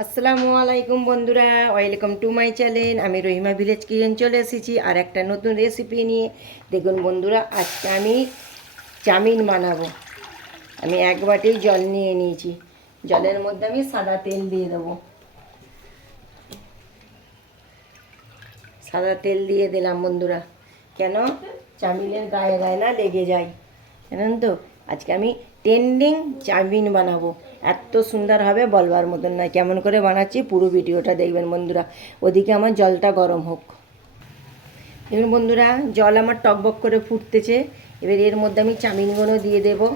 আসসালামু আলাইকুম বন্ধুরা, ওয়েলকাম টু মাই চ্যানেল। আমি রহিমা ভিলেজ কিচেন চলে এসেছি আর একটা নতুন রেসিপি নিয়ে। দেখুন বন্ধুরা, আজকে আমি চাউমিন বানাবো। আমি এক বাটি জল নিয়ে নিয়েছি। জলের মধ্যে আমি সাদা তেল দিয়ে দেবো। সাদা তেল দিয়ে দিলাম বন্ধুরা, কেন চাউমিনের গায়ে গায়ে না লেগে যায়, জানেন তো। আজকে আমি ট্রেন্ডিং চাউমিন বানাবো, এত সুন্দর হবে বলবার মতন নয়। কেমন করে বানাচ্ছি পুরো ভিডিওটা দেখবেন বন্ধুরা। ওদিকে আমার জলটা গরম হোক। দেখুন বন্ধুরা, জল আমার টকবক করে ফুটতেছে। এবার এর মধ্যে আমি চাউমিনগুলো দিয়ে দেবো।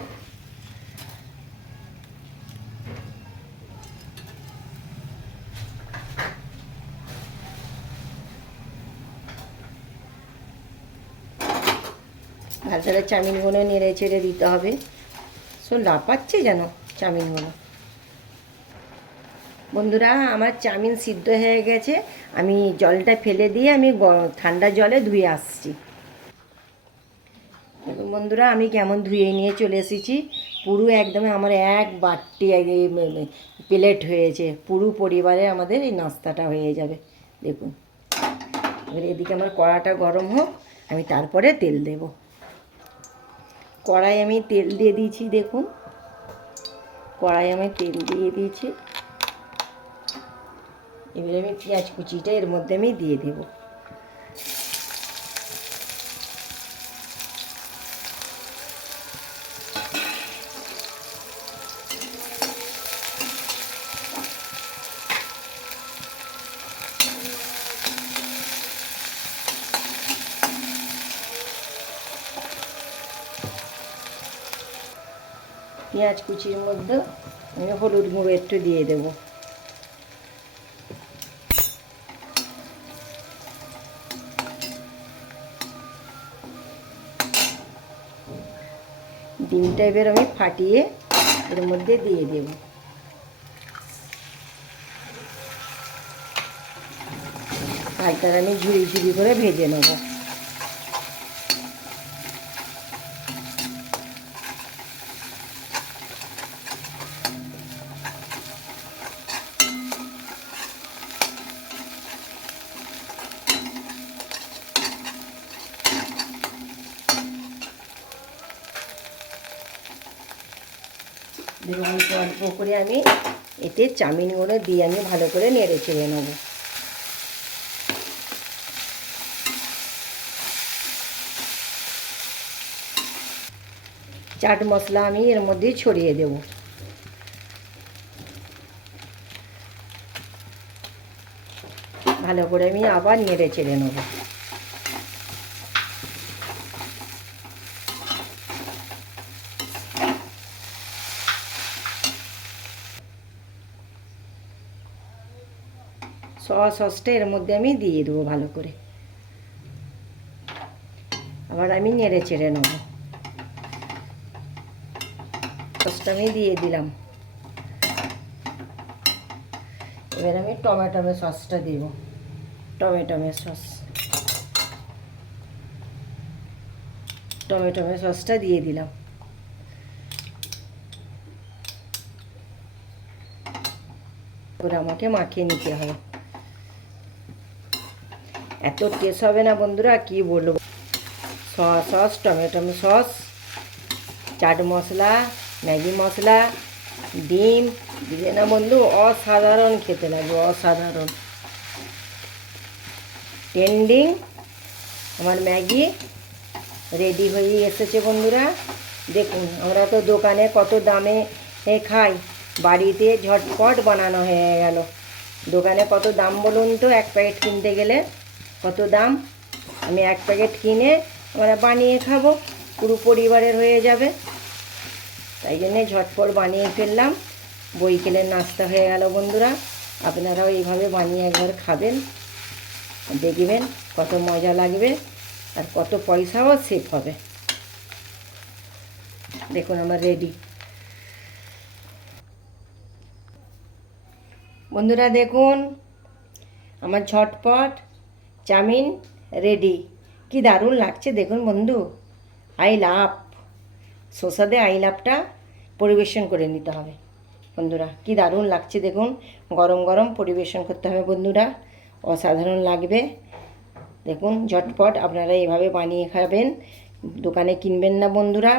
ভালো চাউমিনগুলো নেড়ে ছেড়ে দিতে হবে। লাফাচ্ছে যেন চাউমিনগুলো। বন্ধুরা, আমার চাউমিন সিদ্ধ হয়ে গেছে। আমি জলটা ফেলে দিয়ে আমি ঠান্ডা জলে ধুয়ে আসছি। দেখুন বন্ধুরা, আমি কেমন ধুয়ে নিয়ে চলে এসেছি। পুরো একদম আমার এক বাটি প্লেট হয়েছে। পুরো পরিবারে আমাদের এই নাস্তাটা হয়ে যাবে। দেখুন, এবার এদিকে আমার কড়াটা গরম হোক, আমি তারপরে তেল দেব। কড়াই আমি তেল দিয়ে দিয়েছি। দেখুন, কড়াই আমি তেল দিয়ে দিয়েছি। এবারে আমি পেঁয়াজ কুচিটা এর মধ্যে আমি দিয়ে দেব। পেঁয়াজ কুচির মধ্যে আমি হলুদ গুঁড়ো একটু দিয়ে দেব। ডিমটা এবার আমি ফাটিয়ে এর মধ্যে দিয়ে দেব। হালকা আমি ঝুড়ি ঝুড়ি করে ভেজে নেব। অল্প অল্প করে আমি এতে চাউমিনগুলো দিয়ে আমি ভালো করে নেড়ে চেড়ে নেব। চাট মশলা আমি এর মধ্যে ছড়িয়ে দেব। ভালো করে আমি আবার নেড়ে চেড়ে নেব। সসটা এর মধ্যে আমি দিয়ে দেবো ভালো করে। আবার আমি নেড়ে চেড়ে নেব। সসটা আমি দিয়ে দিলাম। এবার আমি টমেটো সসটা দেব। টমেটো সসটা দিয়ে দিলাম। করে আমাকে মাখিয়ে নিতে হবে। এত টেস্ট হবে না বন্ধুরা, কি বলবো। Sauce, tomato sauce, chaat masala, Maggi মশলা, ডিম দিলে না বন্ধু, অসাধারণ খেতে লাগবে, অসাধারণ। ট্রেন্ডিং আমার ম্যাগি রেডি হয়ে এসেছে বন্ধুরা। দেখুন, আমরা তো দোকানে কত দামে খাই, বাড়িতে ঝটপট বানানো হয়ে গেল। দোকানে কত দাম বলুন তো, এক প্যাকেট কিনতে গেলে কত দাম। আমি এক প্যাকেট কিনে আমরা বানিয়ে খাবো, পুরো পরিবারের হয়ে যাবে। তাই জন্যে ঝটপট বানিয়ে ফেললাম। বৈকালের নাস্তা হয়ে গেল বন্ধুরা। আপনারাও এইভাবে বানিয়ে একবার খাবেন, দেখবেন কত মজা লাগবে আর কত পয়সাও সেভ হবে। দেখুন আমার রেডি বন্ধুরা। দেখুন আমার ঝটপট চাউমিন রেডি। কি দারুণ লাগছে দেখুন বন্ধু। I love. শসা দিয়ে আই লাভটা পরিবেশন করে নিতে হবে। বন্ধুরা। কি দারুণ লাগছে দেখুন, গরম গরম পরিবেশন করতে হবে বন্ধুরা, অসাধারণ লাগবে। দেখুন ঝটপট আপনারা এভাবে বানিয়ে খাবেন, দোকানে কিনবেন না বন্ধুরা।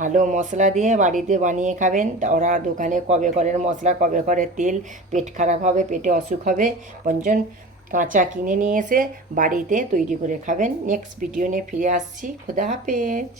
ভালো মশলা দিয়ে বাড়িতে বানিয়ে খাবেন। ওরা দোকানে কবে করে মশলা, কবে করে তেল, পেট খারাপ হবে, পেটে অসুখ হবে। পঞ্চন কাঁচা কিনে নিয়ে এসে বাড়িতে তৈরি করে খাবেন। নেক্সট ভিডিও নিয়ে ফিরে আসছি। খোদা হাফেজ।